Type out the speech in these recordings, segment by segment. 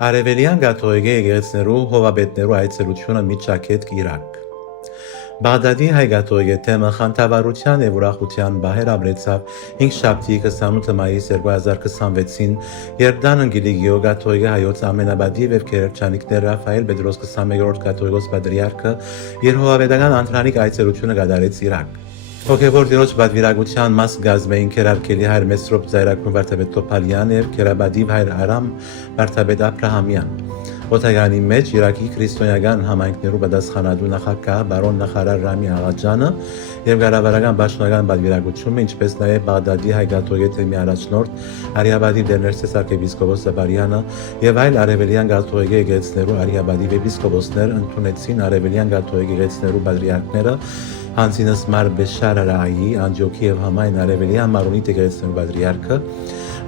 Արևելյան գաթողիկե եկեղեցիներու հովաբետներու այցելությունը Միջակետ Իրաք։ Բաղդադի հայ գաթողիկե թեմը խանդավառության եւ ուրախության բահեր ապրեցավ 5-շաբթի 28 մայիս 2026-ին, երբ Դանն Գիլիգիո գաթողիկե հայոց ամենաբադիվ եւ քերչանիկներ Ռաֆայել Պետրոս 21-րդ կաթողիկոս պատրիարքը իր հովաբետական անտրանիկ այցելությունը կատարեց Իրաք։ Հոգևոր Տիրոջ պատվիրակության մաս գազմեին քերարկելի հայր Մեսրոպ Զայրակուն վարդապետ Թոփալյան եւ քերաբադիվ հայր Արամ վարդապետ Աբրահամյան։ Օթագանի մեջ Իրաքի քրիստոնեական համայնքներու պատասխանատու նախագահ բարոն նախարար Ռամի Աղաջանը եւ գարավարական պաշտոնական պատվիրակությունը, ինչպես նաեւ Բաղդադի հայ գաթողիկե թեմի առաջնորդ Արիաբադիվ Դերներսես arczepiskopos Զաբարյանը եւ այլ արևելյան գաթողիկե եկեղեցիներու Արիաբադիվ եպիսկոպոսներ ընդունեցին արևելյան գաթողիկե եկեղեցիներու պատրիարքները Հանցինս Մար Բեշարարայի Անջոքի եւ համայն արևելյան Մարոնիտ եկեղեցիներու պատրիարքը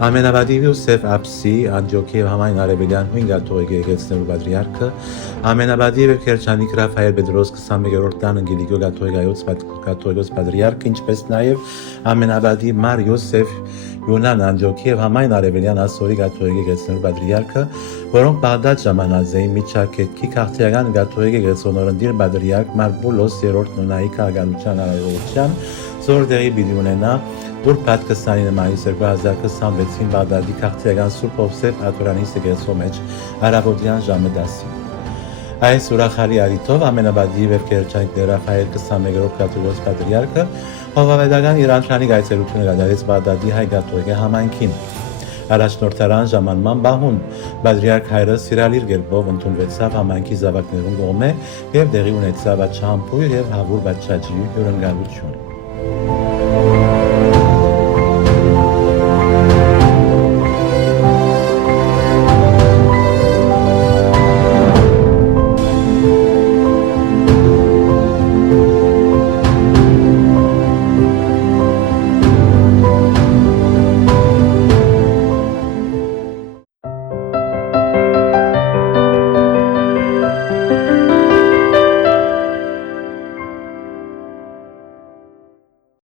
Ամենաբադիվ Յոսեֆ Աբսի Անջոքի եւ համայն արևելյան հույն գաթողիկե եկեղեցիներու պատրիարքը Ամենաբադիվ եւ քերչանիկ Ռաֆայել Պետրոս 21-րդ Դանն Գիլիգիո կաթողիկոս պատրիարքը, ինչպես նաեւ Ամենաբադիվ Մար Յոսեֆ Յունան Անջոքի եւ համայն արևելյան Ասորի գաթողիկե եկեղեցիներու պատրիարքը, որոնք Բաղդադ ժամանած էին Միջակետքի քաղաքական գաթողիկե եկեղեցոնորնդիր պատրիարք Մարբուլոս 3-րդ Նոնայի քաղաքացիական արարողության զորդերի բիդի ունենա Ուրբաթ 29 մայիս 2026-ին Բաղդադի քաղաքական Սուրբ Հովսեփ Աթորանիս եկեղեցու մեջ առավոտյան ժամը 10-ին։ Այս ուրախալի արիթով ամենաբադիվ եւ քերչանիկ Ռաֆայել 21-րդ կաթողիկոս պատրիարքը հովավետական իր անտրանիկ այցելությունը կատարեց Բաղդադի հայ գաթողիկե համայնքին։ Առաջնորդարան ժամանման բահուն պատրիարք հայրը սիրալիր գերբով ընդունվեցավ համայնքի զավակներուն կողմէ եւ դեղի ունեցավ աչահամբույր եւ հավուր բաճաճի հյուրընկալություն։